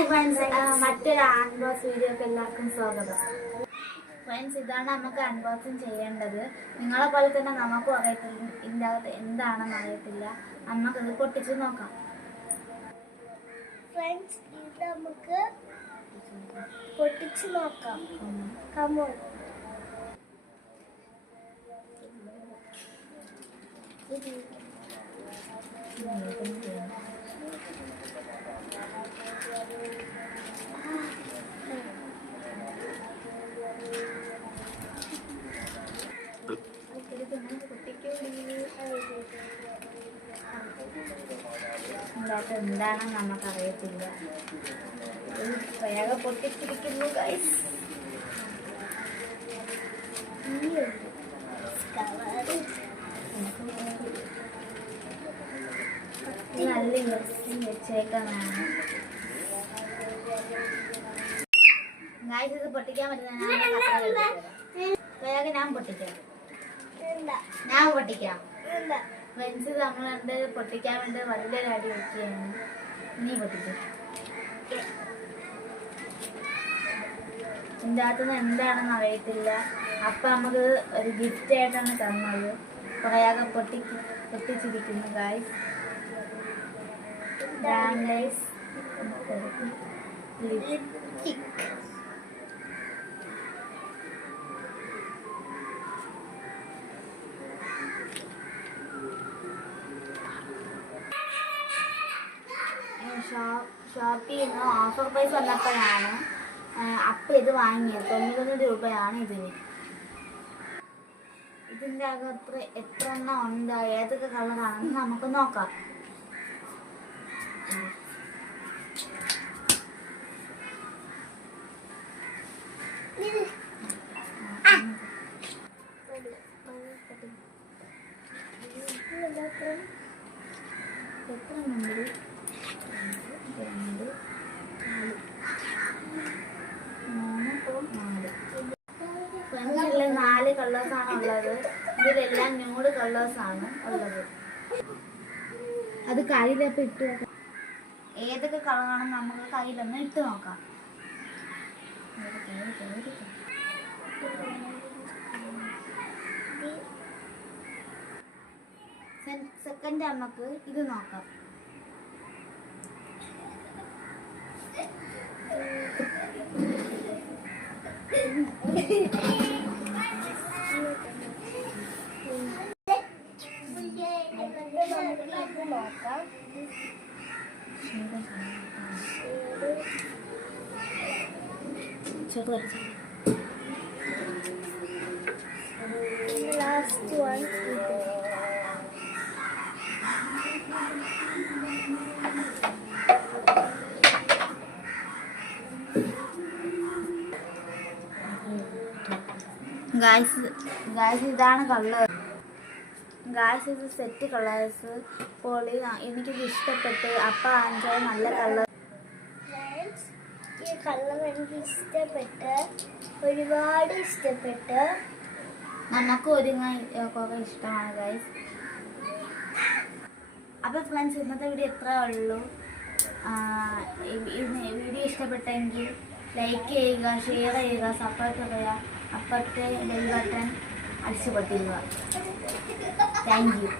Hi friends, മറ്റൊരു unbox വീഡിയോക്ക് എല്ലാവർക്കും സ്വാഗതം. ഫ്രണ്ട്സ്, ഇതാണ് നമുക്ക് അൺബോക്സിങ് ചെയ്യേണ്ടത്. നിങ്ങളെ പോലെ തന്നെ നമുക്കും അറിയത്തില്ല, ഇതിൻ്റെ അകത്ത് എന്താണെന്ന് അറിയത്തില്ല. നമുക്കിത് പൊട്ടിച്ച് നോക്കാം. ഫ്രണ്ട്സ്, ഇത് നമുക്ക് പൊട്ടിച്ച് നോക്കാം. കമോൺ. ഇതിനകത്ത് എന്താണെന്ന് നമുക്കറിയത്തില്ല. വേഗം പൊട്ടിച്ചിരിക്കുന്നു ഗൈസ്. നല്ല വെച്ചേക്കാനാണ് ഗൈസ്. ഇത് പൊട്ടിക്കാൻ പറ്റുന്ന വേഗം ഞാൻ പൊട്ടിക്കാം. ഫ്രണ്ട്സ്, നമ്മളുണ്ട് പൊട്ടിക്കാൻ വേണ്ടി വലിയൊരു അടി വെക്കുകയാണ്. നീ പൊട്ടിക്കും. ഇതിൻ്റെ അകത്തുനിന്ന് എന്താണെന്ന് അറിയത്തില്ല. അപ്പം നമുക്ക് ഒരു ഗിഫ്റ്റ് ആയിട്ടാണ് തന്നത്. കുറേയൊക്കെ പൊട്ടിച്ചിരിക്കുന്നു ഗൈസ്. ലിപ്സ്റ്റിക്. ഷോപ്പിൽ നിന്ന് ഓഫർ പ്രൈസ് വന്നപ്പോഴാണ് അപ്പം ഇത് വാങ്ങിയത്. 90 രൂപയാണ് ഇതിന്. ഇതിൻ്റെ അകത്ത് എത്ര എണ്ണം ഉണ്ട്, ഏതൊക്കെ കളറാണെന്ന് നമുക്ക് നോക്കാം. എത്ര ഉണ്ട്? 2, 3, 4 കളേഴ്സാണ് ഉള്ളത്. ഇതിലെല്ലാം ന്യൂഡ് കളേഴ്സാണ് ഉള്ളത്. അത് കയ്യിലപ്പം ഇട്ട് നോക്കാം. ഏതൊക്കെ കളറാണെന്ന് നമുക്ക് കയ്യിലൊന്ന് ഇട്ട് നോക്കാം. സെക്കൻഡ് നമുക്ക് ഇത് നോക്കാം. Last one. ഗായ്സ്, ഇതാണ് കളർ. ഗായ്സ്, ഇത് സെറ്റ് കളേഴ്സ് പൊളി. എനിക്കിത് ഇഷ്ടപ്പെട്ട്. അപ്പം വാങ്ങിച്ചാൽ നല്ല കളർ. ഈ കളർ എനിക്ക് ഇഷ്ടപ്പെട്ട്, ഒരുപാട് ഇഷ്ടപ്പെട്ട്. നമുക്ക് ഒരുങ്ങാൻ കുറേ ഇഷ്ടമാണ് ഗായ്സ്. അപ്പോൾ ഫ്രണ്ട്സ്, ഇന്നത്തെ വീഡിയോ ഇത്രേ ഉള്ളൂ. വീഡിയോ ഇഷ്ടപ്പെട്ടെങ്കിൽ ലൈക്ക് ചെയ്യുക, ഷെയർ ചെയ്യുക, സപ്പോർട്ട് ചെയ്യുക. അപ്പോഴത്തെ ബെൽ ബട്ടൺ അടിച്ചു പൊട്ടിക്കുക. Thank U.